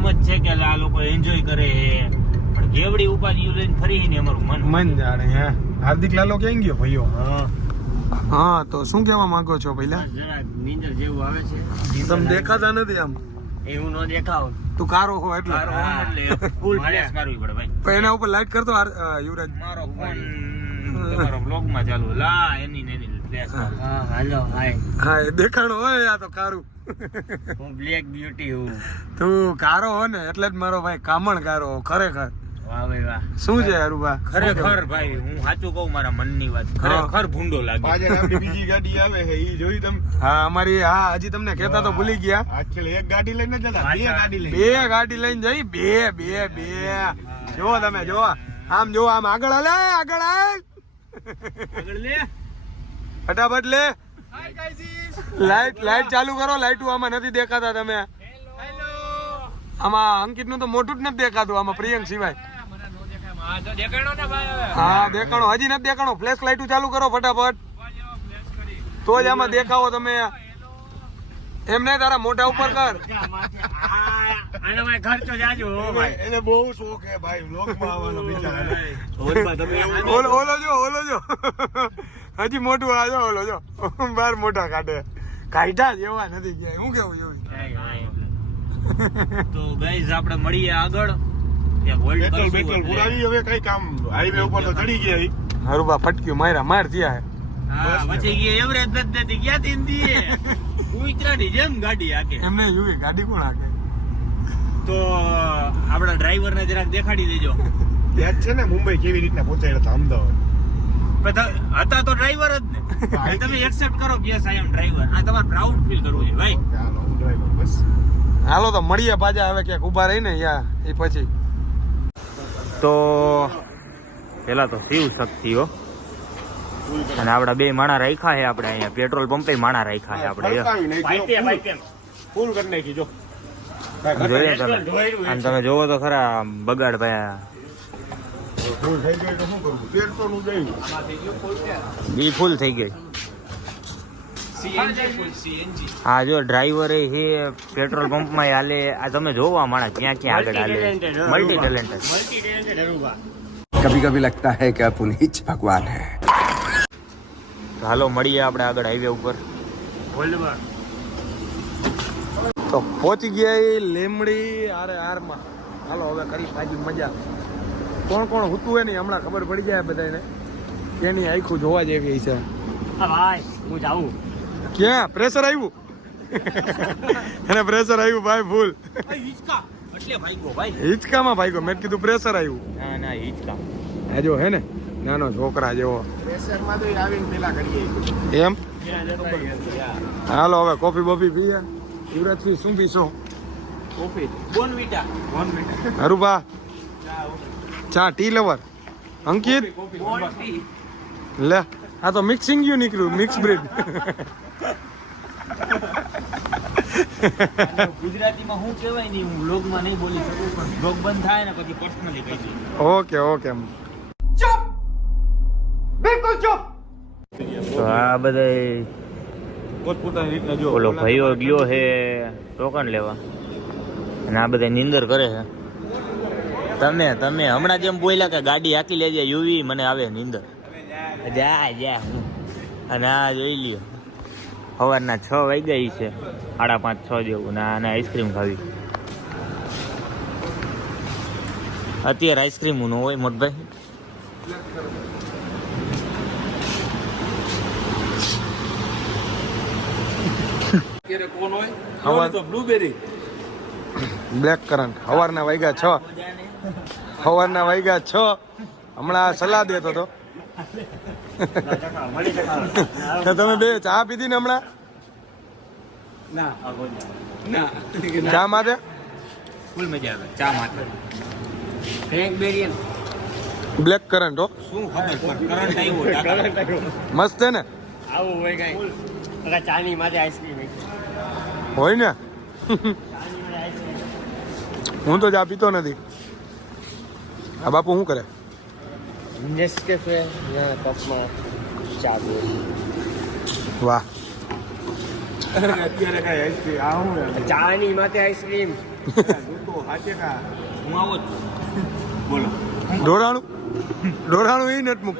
એમ જ છે કે આ લોકો એન્જોય કરે પણ કેવડી ઉપાધિ લઈને ફરી ને અમારું મન જાણે હે. હાર્દિક લાલો ક્યાં ગયો ભાઈઓ? હા તો શું કહેવા માંગો છો પહેલા? જરા નીંદર જેવું આવે છે. તમે દેખાતા નથી આમ. એવું ન દેખાવ. તું કારો હો એટલે ફૂલ ફ્લેશ કરવી પડે ભાઈ. પણ એના ઉપર લાઈટ કરતો યુવરાજ. મારો ફોન તમારો બ્લોગ માં ચાલુ લા એની ફ્લેશ. હા હાલો હાય. હા એ દેખાણો હોય આ તો કારું. હું બ્લેક બ્યુટી હું. તું કારો હો ને એટલે જ મારો ભાઈ કામણ કારો ખરેખર. વાહ ભાઈ વાહ. શું છે અરુબા? ખરેખર ભાઈ હું સાચું કહું મારા મનની વાત ખરેખર ભૂંડો લાગે. આજે આપણી બીજી ગાડી આવે છે ઈ જોઈ તમે? હા અમારી હા હજી તમને કહેતા તો ભૂલી ગયા. આજકાલ એક ગાડી લઈને જતા બે ગાડી લઈને બે ગાડી લઈને જઈ બે જો તમે જો આમ જો આમ આગળ હાલે આગળ હાલ આગળ લે ફટાફટ લે. લાઈટ ચાલુ કરો. લાઈટ આમાં નથી દેખાતા તમે. આમાં અંકિત નું તો મોટું જ નથી દેખાતું આમાં પ્રિયંક સિવાય. હા દેખાણો હજી નથી દેખાણો. ફ્લેશ લાઈટ ચાલુ કરો ફટાફટ તો જ આમાં દેખાવો તમે. એમ નહીં તારા મોઢા ઉપર કર. આનો ભાઈ ખર્ચો જાજો હો ભાઈ. એને બહુ શોખ હે ભાઈ વ્લોગમાં આવવાનો બિચારા. ઓલો જો હજી મોટું આ જો ઓલો જો બાર મોટા કાઢે. કાઢ્યા જેવા નથી ગયા. હું કેવું એવું તો ગાઈઝ આપણે મળીએ આગળ. પેટ્રોલ પુરાવી હવે કઈ કામ હાઈવે ઉપર તો ચડી ગયા. હરુબા ફટક્યું માર્યા માર થયા હે. હા પછી ગયા એવરેજ નથી ગયા તિંદીએ ઉતરાની જેમ ગાડી આકે. એમને યુવી ગાડી કોણ હાકે? તો આપણા ડ્રાઈવર ને જરાક દેખાડી દેજો. ત્યાં છે ને મુંબઈ કેવી રીતના પહોંચાડ્યા હતા અમદાવાદ. હતા તો ડ્રાઈવર જ ને. તમે એક્સેપ્ટ કરો કે યસ આઈ એમ ડ્રાઈવર. આ તમારે પ્રાઉડ ફીલ કરવું છે ભાઈ. ચાલો હું ડ્રાઈવર બસ. હાલો તો મળીએ પાછા હવે ક્યાંક ઉભા રહીને યા એ પછી. તો પેલા તો શિવ શક્તિઓ અને આપડા બે માણા રાખ્યા છે આપણે અહીંયા પેટ્રોલ પંપે માણા રાખ્યા છે આપણે ફૂલ કરી નાખી જો. જોઈએ તમે અને તમે જોવો તો ખરા બગાડ ભાઈ. ફૂલ થઈ ગઈ તો શું કરવું? 1300 નું ગયું. બી ફૂલ થઈ ગઈ. હા જો ડ્રાઈવર હે પેટ્રોલ પંપ માં હાલે. આ તમે જોવો આ માણસ ક્યાં ક્યાં આગળ હાલે. Multi talented. कभी कभी लगता है कि पुनीत ही भगवान है. હાલો મળીએ આપણે આગળ હાઈવે ઉપર. તો પહોંચી ગયા એ લીમડી આરમાં. હાલો હવે કરી પાછી મજા. કોણ કોણ હોતું હોય ને હમણાં ખબર પડી જાય બધાને. એની આખું જોવા જેવી છે. ભાઈ હું જાઉં. ક્યાં પ્રેશર આવ્યું? એને પ્રેશર આવ્યું ભાઈ ફૂલ. હિંચકામાં ભાઈ મેં કીધું પ્રેશર આવ્યું. ના હિંચકા આ જો હે ને નાનો છોકરા જેવો. પ્રેશરમાં તો આવીને પેલા કરીએ એમ હાલો હવે કોફી બોફી પીએ. યુવરાજ શું પીશો? Coffee Bournvita. હરુભા ચા ટી લવર અંકિત લે આ તો મિક્સિંગ યુ નીકળ્યું. Mix bread. ગુજરાતીમાં શું કહેવાય નહીં હું બ્લોગમાં નહીં બોલી શકું પણ બ્લોગ બંધ થાય ને પછી પર્સનલી કહી દઉં. ઓકે તો આ બધા પોતપોતાની રીતના જો. ઓલો ભાઈઓ ગયો છે ટોકન લેવા અને આ બધા નીંદર કરે છે. તમે હમણાં જેમ બોલ્યા કે ગાડી હાકી લેજે યુવી મને આવે નીંદર. જા અને આ જોઈ લ્યો સવારના 6 વાગ્યા છે 5:30 6 જેવું ને આને આઈસ્ક્રીમ ખાવી. અત્યારે આઈસ્ક્રીમ નું હોય મોટભાઈ. Blueberry black current. સવારના વાગ્યા 6. હમણાં સલાહ દેતો હતો. તો તમે બે ચા પીધી ને હમણાં? ચા માટે ફૂલ મજા આવે ચા માટે. ક્રેકબેરી બ્લેક કરન્ટ હો શું ખબર કરંટ આવ્યો મસ્ત છે ને. આવું હોય કઈ ચાની માટે આઈસ્ક્રીમ હોય ને. હું તો ચા પીતો નથી. આ બાપુ શું કરે? નેસ્કેફે કપમાં ચા પીએ. વાહ અત્યારે કઈ આઈસ્ક્રીમ આ હું ચાની માટે આઈસ્ક્રીમ હું આવો જ બોલો ઢોરાણું એ નથી મૂકતો